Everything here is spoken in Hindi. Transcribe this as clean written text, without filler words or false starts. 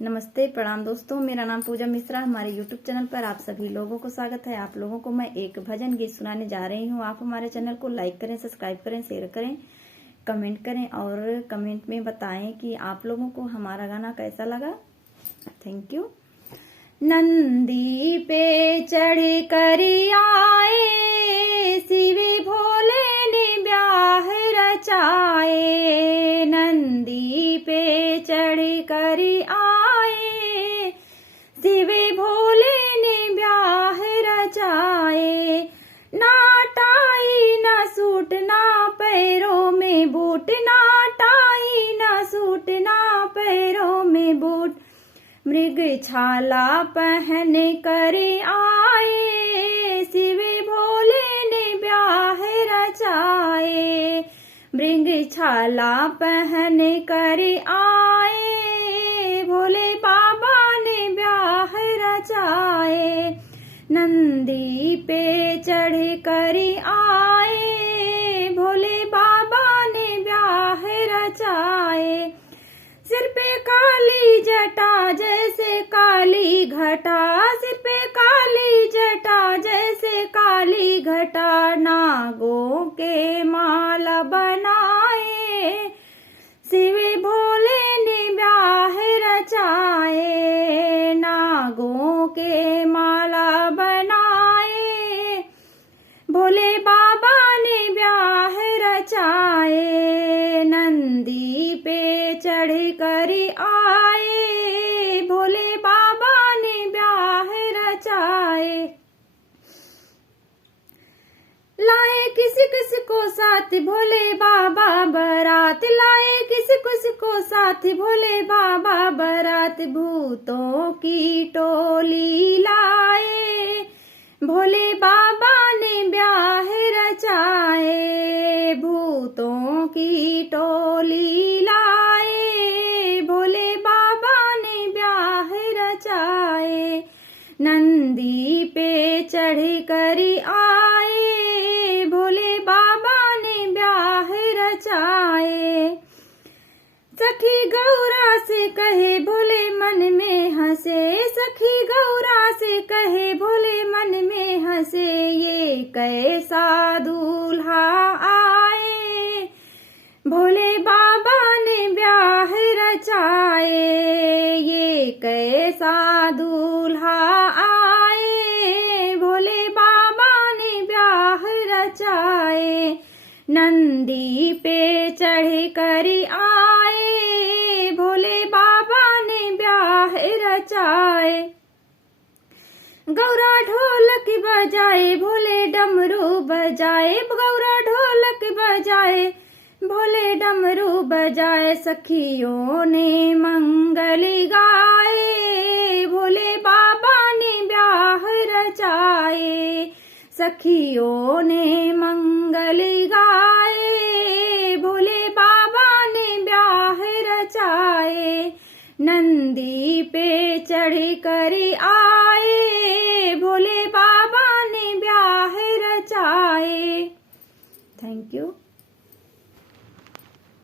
नमस्ते, प्रणाम दोस्तों। मेरा नाम पूजा मिश्रा। हमारे YouTube चैनल पर आप सभी लोगों को स्वागत है। आप लोगों को मैं एक भजन गीत सुनाने जा रही हूँ। आप हमारे चैनल को लाइक करें, सब्सक्राइब करें, शेयर करें, कमेंट करें और कमेंट में बताएं कि आप लोगों को हमारा गाना कैसा लगा। Thank you. नंदी पे चढ़ कर आए, शिव भोले ने ब्याह रचाए। नंदी पे चढ़ कर आए, शिव भोले ने ब्याह रचाए। ना टाई ना सूट ना पैरों में बूट, ना टाई ना सूट ना पैरों में बूट, मृग छाला पहन कर आए, शिव भोले ने ब्याह रचाए। मृग छाला पहन कर आए, भोले बाबा ने ब्याह रचाए। नंदी पे चढ़ कर आए, भोले बाबा ने ब्याह रचाए। सिर पे काली जटा जैसे काली घटा, सिर पे काली जटा जैसे काली घटा, नागों के माला बनाए, शिव भोले ने ब्याह रचाए। नागों के माला बनाए, भोले बाबा ने ब्याह रचाए। नंदी पे चढ़ कर आए, भोले बाबा ने ब्याह रचाए। लाए किसी किसी को साथ भोले बाबा बारात, लाए किसी किसी को साथ भोले बाबा बारात। भूतों की टोली लाए, भोले बाबा ने ब्याह रचाए। भूतों की टोली लाए, भोले बाबा ने ब्याह रचाए। नंदी पे चढ़ कर आए, भोले बाबा ने ब्याह रचाए। सखी गौरा से कहे भोले मन में हंसे, सखी गौरा से कहे भोले मन में हंसे, ये कैसा दूल्हा आए, भोले बाबा ने ब्याह रचाए। ये कैसा दूल्हा आए, भोले बाबा ने ब्याह रचाए। नंदी पे चढ़ कर आए, भोले बाबा ने ब्याह रचाए। गौरा ढोलक बजाए, भोले डमरू बजाए, गौरा ढोलक बजाए, भोले डमरू बजाए। सखियों ने मंगल गाए, भोले बाबा ने ब्याह रचाए। सखियों ने मंगल गाए, भोले बाबा ने ब्याह रचाए। नंदी पे चढ़ कर आए, भोले बाबा ने ब्याह रचाए। Thank you.